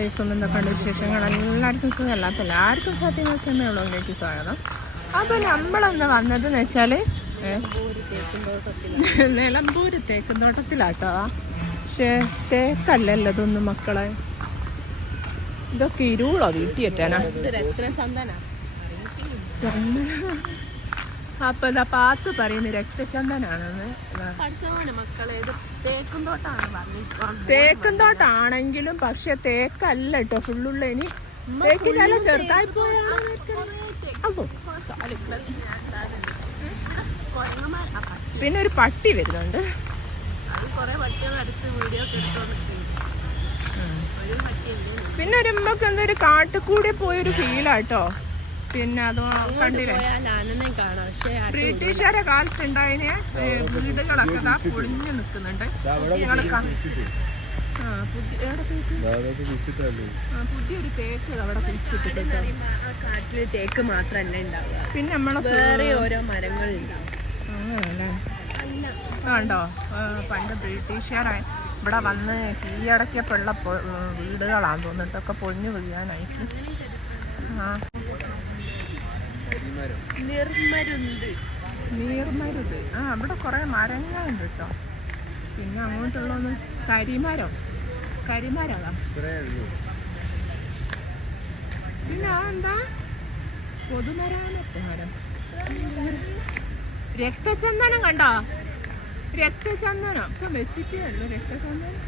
എന്തൊക്കെയുണ്ട് വിശേഷങ്ങൾ? എല്ലാവർക്കും സുഖമല്ല. അപ്പം എല്ലാവർക്കും ഫാത്തിമ ചെമ്മ വ്ളോഗിലേക്ക് സ്വാഗതം. അപ്പോൾ നമ്മളെന്ന് വന്നതെന്ന് വെച്ചാൽ നിലമ്പൂർ തേക്കുന്തോട്ടത്തിലാട്ടോ. പക്ഷേ തേക്കല്ലല്ലോ ഇതൊന്നും മക്കളെ, ഇതൊക്കെ ഇരുളോ വീട്ടിയേറ്റാനാ. അപ്പൊ ഇതാ പാത്ത് പറയുന്നു രക്തചന്ദനാണെന്ന്. തേക്കുന്തോട്ടാണെങ്കിലും പക്ഷെ തേക്കല്ല കേട്ടോ, ഫുള്ളുള്ള. ഇനി തേക്കിനല്ല ചെറുതായി പോയാണ്. പിന്നെ ഒരു പട്ടി വരുന്നുണ്ട്. പിന്നെ ഒരു നമുക്ക് എന്തൊരു കാട്ടുകൂടി പോയൊരു ഫീലാട്ടോ. പിന്നെ അത് കണ്ടില്ലേ, ബ്രിട്ടീഷുകാരെ കാലത്തുണ്ടായതിന് വീടുകളൊക്കെ ഇതാ പൊളിഞ്ഞു നിൽക്കുന്നുണ്ട്. പുതിയൊരു തേക്ക് അവിടെ കുഴിച്ചിട്ടിട്ടുണ്ട്. കാട്ടില് തേക്ക് മാത്രല്ല ഉണ്ടാവുക, പിന്നെ നമ്മളെ വേറെ ഓരോ മരങ്ങളുണ്ടാവും. അങ്ങനല്ലേ കണ്ടോ, പണ്ട് ബ്രിട്ടീഷുകാരെ ഇവിടെ വന്ന് കീഴടക്കിയപ്പോഴുള്ള വീടുകളാന്ന് തോന്നിട്ടൊക്കെ പൊളിഞ്ഞു വീഴാനായിട്ട്. നീർമരുത് അവിടെ കുറെ മരങ്ങളുണ്ട് കേട്ടോ. പിന്നെ അങ്ങോട്ടുള്ളൊന്ന് കരിമരതാ. പിന്നെ എന്താ പൊതുമരാമത്തെ മരം. രക്തചന്ദനം കണ്ടോ, രക്തചന്ദനം ഇപ്പൊ വെച്ചിട്ടേ ഉള്ളു. രക്തചന്ദനം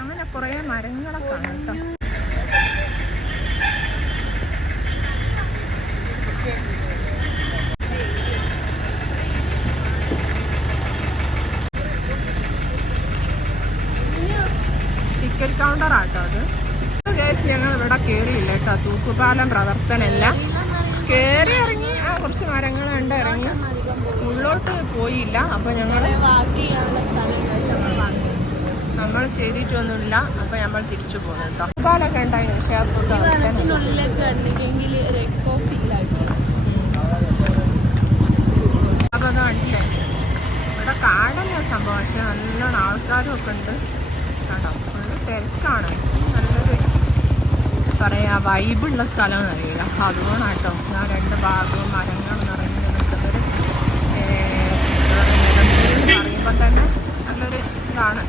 അങ്ങനെ കുറെ മരങ്ങളൊക്കെ ആണ് കേട്ടോ. ടിക്കറ്റ് കൗണ്ടർ ആട്ടോ അത്. ഞങ്ങൾ ഇവിടെ കയറിയില്ല കേട്ടോ, തൂക്കുപാലം പ്രവർത്തനമല്ല. കയറി ഇറങ്ങി കുറച്ച് മരങ്ങൾ കണ്ട് ഇറങ്ങി, ഉള്ളോട്ട് പോയില്ല. അപ്പൊ നമ്മൾ ചെയ്തിട്ടൊന്നുമില്ല. അപ്പൊ നമ്മൾ തിരിച്ചു പോകുന്നു കേട്ടോ. തൂക്കുപാലൊക്കെ ഉണ്ടായി, പക്ഷേ ആ അപ്പൊ അത് കണ്ടില്ലേ, ഇവിടെ കാടല്ല സംഭവം. പക്ഷെ നല്ലോണം ആൾക്കാരും ഒക്കെ ഉണ്ട് കേട്ടോ. ഫുള്ള് തിരക്കാണ്. നല്ലൊരു പറയാ വൈബുള്ള സ്ഥലം അറിയില്ല. അതുകൊണ്ടാട്ടോ ഞാൻ രണ്ട് ഭാഗവും മരങ്ങൾ നിറഞ്ഞു നിൽക്കുന്നൊരു പറയുമ്പോൾ തന്നെ നല്ലൊരു ഇതാണ്.